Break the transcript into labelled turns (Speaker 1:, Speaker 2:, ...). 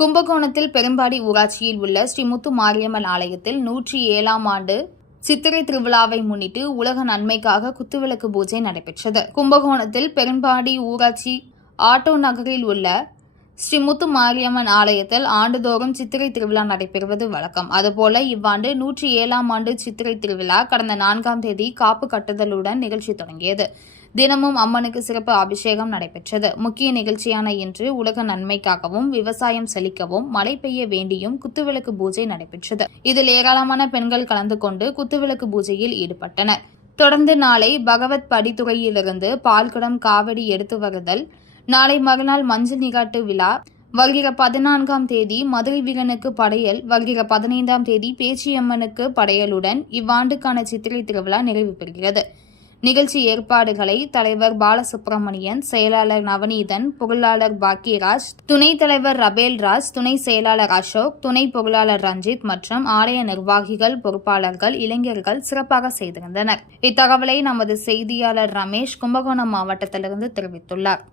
Speaker 1: கும்பகோணத்தில் பெரும்பாடி ஊராட்சியில் உள்ள ஸ்ரீ முத்து மாரியம்மன் ஆலயத்தில் நூற்றி ஏழாம் ஆண்டு சித்திரை திருவிழாவை முன்னிட்டு உலக நன்மைக்காக குத்துவிளக்கு பூஜை நடைபெற்றது. கும்பகோணத்தில் பெரும்பாடி ஊராட்சி ஆட்டோ நகரில் உள்ள ஸ்ரீ முத்து மாரியம்மன் ஆலயத்தில் ஆண்டுதோறும் சித்திரை திருவிழா நடைபெறுவது வழக்கம். அதுபோல இவ்வாண்டு நூற்றி ஏழாம் ஆண்டு சித்திரை திருவிழா கடந்த நான்காம் தேதி காப்பு கட்டுதலுடன் நிகழ்ச்சி தொடங்கியது. தினமும் அம்மனுக்கு சிறப்பு அபிஷேகம் நடைபெற்றது. முக்கிய நிகழ்ச்சியான இன்று உலக நன்மைக்காகவும் விவசாயம் செழிக்கவும் மழை பெய்ய வேண்டியும் குத்துவிளக்கு பூஜை நடைபெற்றது. இதில் ஏராளமான பெண்கள் கலந்து கொண்டு குத்துவிளக்கு பூஜையில் ஈடுபட்டனர். தொடர்ந்து நாளை பகவத் படித்துறையிலிருந்து பால்குடம் காவடி எடுத்து வருதல் நாளை மறுநாள் மஞ்சள் நிகாட்டு விழா. வருகிற பதினான்காம் தேதி மதுரை வீரனுக்கு படையல். வருகிற பதினைந்தாம் தேதி பேச்சியம்மனுக்கு படையலுடன் இவ்வாண்டுக்கான சித்திரை திருவிழா நிறைவு பெறுகிறது. நிகழ்ச்சி ஏற்பாடுகளை தலைவர் பாலசுப்ரமணியன் செயலாளர் நவநீதன் பொருளாளர் பாக்கியராஜ் துணைத் தலைவர் ரபேல்ராஜ் துணை செயலாளர் அசோக் துணை பொருளாளர் ரஞ்சித் மற்றும் ஆலய நிர்வாகிகள் பொறுப்பாளர்கள் இளைஞர்கள் சிறப்பாக செய்திருந்தனர். இத்தகவலை நமது செய்தியாளர் ரமேஷ் கும்பகோணம் மாவட்டத்திலிருந்து தெரிவித்துள்ளார்.